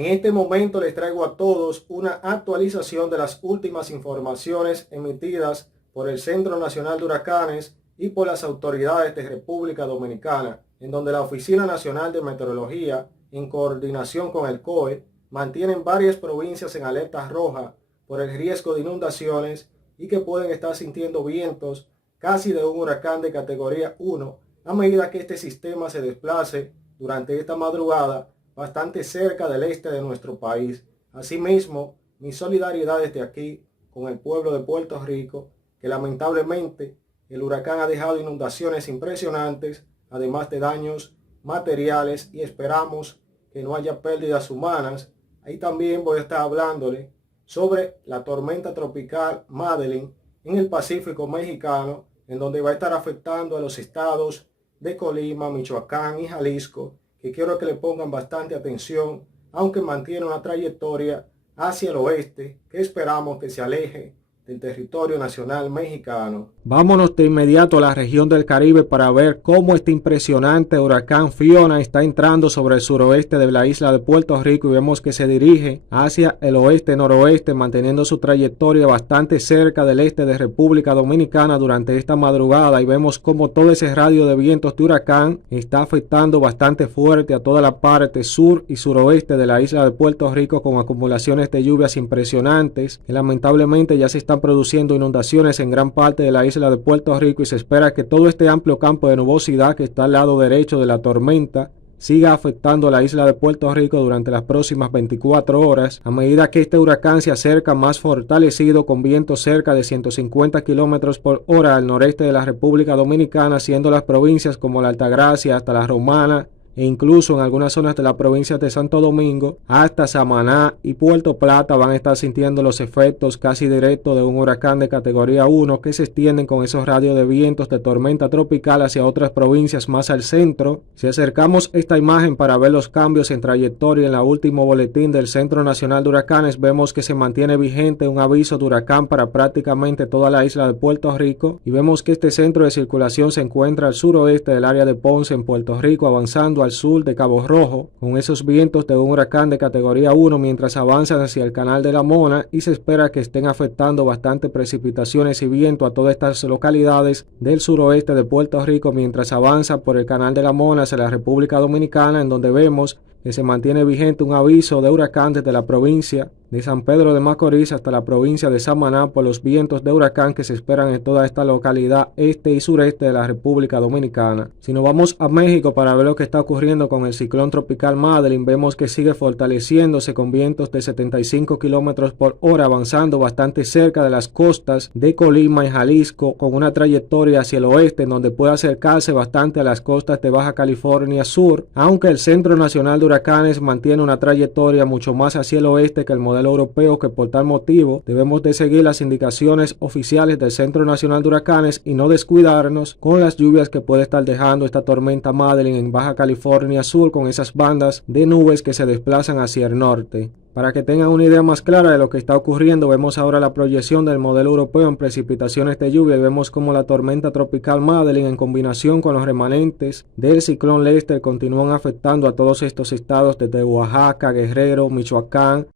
En este momento les traigo a todos una actualización de las últimas informaciones emitidas por el Centro Nacional de Huracanes y por las autoridades de República Dominicana, en donde la Oficina Nacional de Meteorología, en coordinación con el COE, mantienen varias provincias en alerta roja por el riesgo de inundaciones y que pueden estar sintiendo vientos casi de un huracán de categoría 1 a medida que este sistema se desplace durante esta madrugada bastante cerca del este de nuestro país. Asimismo, mi solidaridad desde aquí con el pueblo de Puerto Rico, que lamentablemente el huracán ha dejado inundaciones impresionantes, además de daños materiales, y esperamos que no haya pérdidas humanas. Ahí también voy a estar hablándole sobre la tormenta tropical Madeline en el Pacífico mexicano, en donde va a estar afectando a los estados de Colima, Michoacán y Jalisco, que quiero que le pongan bastante atención, aunque mantiene una trayectoria hacia el oeste que esperamos que se aleje del territorio nacional mexicano. Vámonos de inmediato a la región del Caribe para ver cómo este impresionante huracán Fiona está entrando sobre el suroeste de la isla de Puerto Rico y vemos que se dirige hacia el oeste-noroeste, manteniendo su trayectoria bastante cerca del este de República Dominicana durante esta madrugada, y vemos cómo todo ese radio de vientos de huracán está afectando bastante fuerte a toda la parte sur y suroeste de la isla de Puerto Rico, con acumulaciones de lluvias impresionantes que lamentablemente ya se están produciendo inundaciones en gran parte de la isla de Puerto Rico, y se espera que todo este amplio campo de nubosidad que está al lado derecho de la tormenta siga afectando a la isla de Puerto Rico durante las próximas 24 horas, a medida que este huracán se acerca más fortalecido con vientos cerca de 150 kilómetros por hora al noreste de la República Dominicana, siendo las provincias como la Altagracia hasta la Romana, e incluso en algunas zonas de la provincia de Santo Domingo hasta Samaná y Puerto Plata van a estar sintiendo los efectos casi directos de un huracán de categoría 1 que se extienden con esos radios de vientos de tormenta tropical hacia otras provincias más al centro. Si acercamos esta imagen para ver los cambios en trayectoria en el último boletín del Centro Nacional de Huracanes, vemos que se mantiene vigente un aviso de huracán para prácticamente toda la isla de Puerto Rico, y vemos que este centro de circulación se encuentra al suroeste del área de Ponce en Puerto Rico, avanzando al sur de Cabo Rojo con esos vientos de un huracán de categoría 1 mientras avanzan hacia el canal de la Mona, y se espera que estén afectando bastante precipitaciones y viento a todas estas localidades del suroeste de Puerto Rico mientras avanza por el canal de la Mona hacia la República Dominicana, en donde vemos que se mantiene vigente un aviso de huracán desde la provincia de San Pedro de Macorís hasta la provincia de Samaná por los vientos de huracán que se esperan en toda esta localidad este y sureste de la República Dominicana. Si nos vamos a México para ver lo que está ocurriendo con el ciclón tropical Madeline, vemos que sigue fortaleciéndose con vientos de 75 kilómetros por hora, avanzando bastante cerca de las costas de Colima y Jalisco, con una trayectoria hacia el oeste en donde puede acercarse bastante a las costas de Baja California Sur, aunque el Centro Nacional de Huracanes mantiene una trayectoria mucho más hacia el oeste que el modelo europeo, que por tal motivo debemos de seguir las indicaciones oficiales del Centro Nacional de Huracanes y no descuidarnos con las lluvias que puede estar dejando esta tormenta Madeline en Baja California Sur, con esas bandas de nubes que se desplazan hacia el norte. Para que tengan una idea más clara de lo que está ocurriendo, vemos ahora la proyección del modelo europeo en precipitaciones de lluvia y vemos como la tormenta tropical Madeline, en combinación con los remanentes del ciclón Lester, continúan afectando a todos estos estados desde Oaxaca, Guerrero, Michoacán